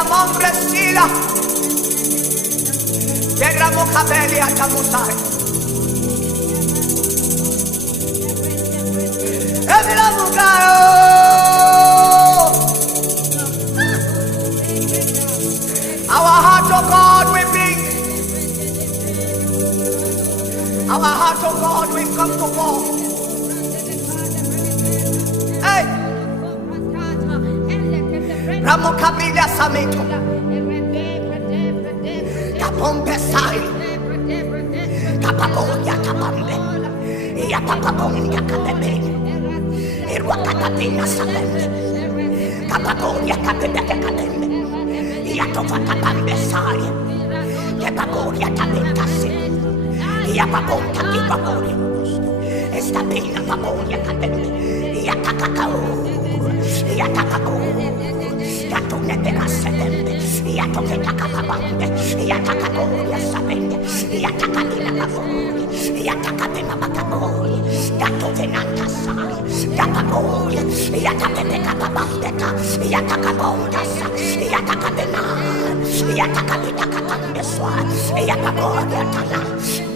Ramongresila, Yegramokabeli Atamusai, Evilamukayo. Our heart, oh God, we bring. Our heart, oh God, we come to war. Hey, Ramokabila Samito, Kapompesai, Kapapoya Kapambe, Yatapapoya Kapebe, Irwakatabina Sabende, Kapapoya Kapebe Kapembe, Yatopakapambesai, Kepapoya Tabintasi, Yapaponta Kipapori, Estapina Papoya Kapembe, Yatakakao, Yatakako. Yatone Perasebembe, Yatoke Takapabambe, Yatakakoria Sabende, Yatakabina Pavori, Yatakabina Bakabori, Yatovena Sai, Yapabori, Yatabeka Babambeta, Yatakabondas, Yatakabena, Yatakabita Kapambeswa, Yapaboria Tana,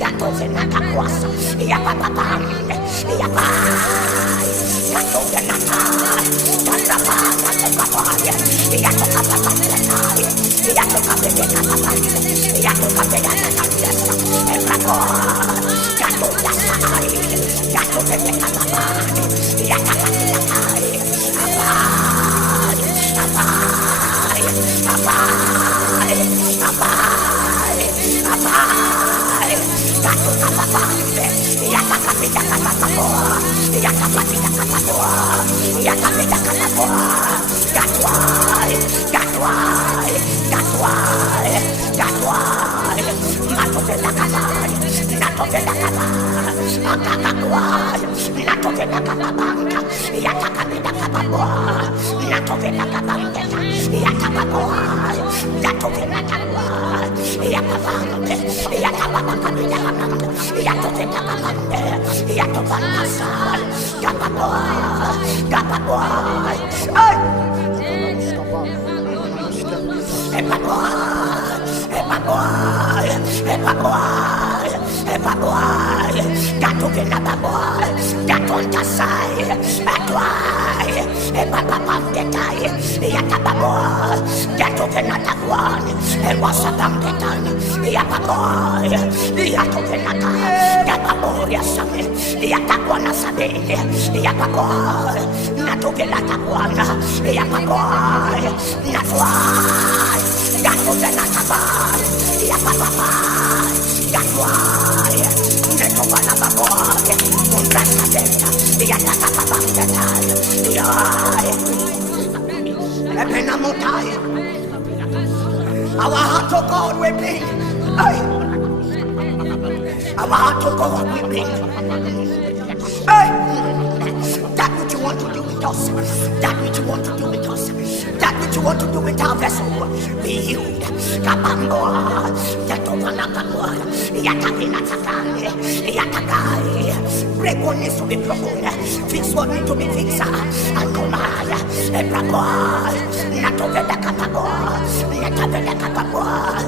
Yatovena Takwasa, Yapabambe, Yabai, Yatovena Tai, Yatabana. Our heart to God we bring. Our heart to God we bring. That which you want to do with us. That which you want to do with us. That which you want to do with our vessel. Be healed. Kabamboa. Yatopanakabua. Yatabinatakai. Yatakai. Break what needs to be broken. Fix what needs to be fixed. And come on. Ebraboa. Natobedakapaboa. Natabedakapaboa.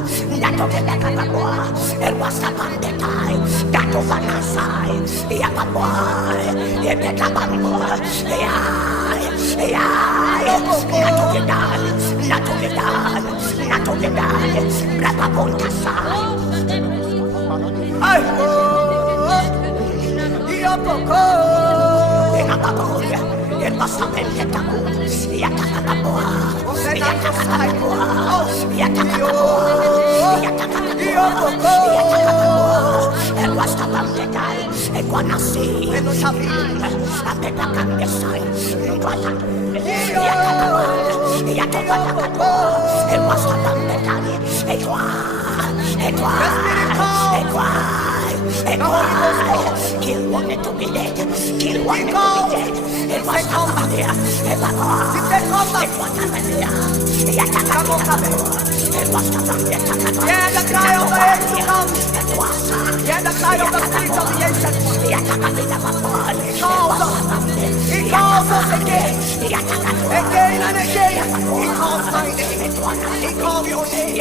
Natobedakapaboa. Erwasapandetai. Datovanasai. Yapaboa. Ebetabamboa. Natogedan, Rapapontasai. Iopoko, Enapaporia, Ermasapendetaku, Yatakaboa, Yatakaboa, Yatakaboa, Yatakaboa, Erwasapandetai, Equanasi, Apetakangesai, Kill one to be dead. Kill one to be dead. It was not there. It was not there. It was not there. Yeah, the cry of the age to come. Yeah, the cry of the spirit of the ancient. He calls us again. Again and again. He calls my name. He called your name.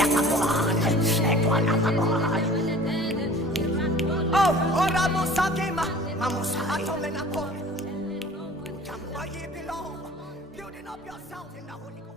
Oh, Oramusakima, Mamusaki, where you belong, building up yourself in the Holy Ghost.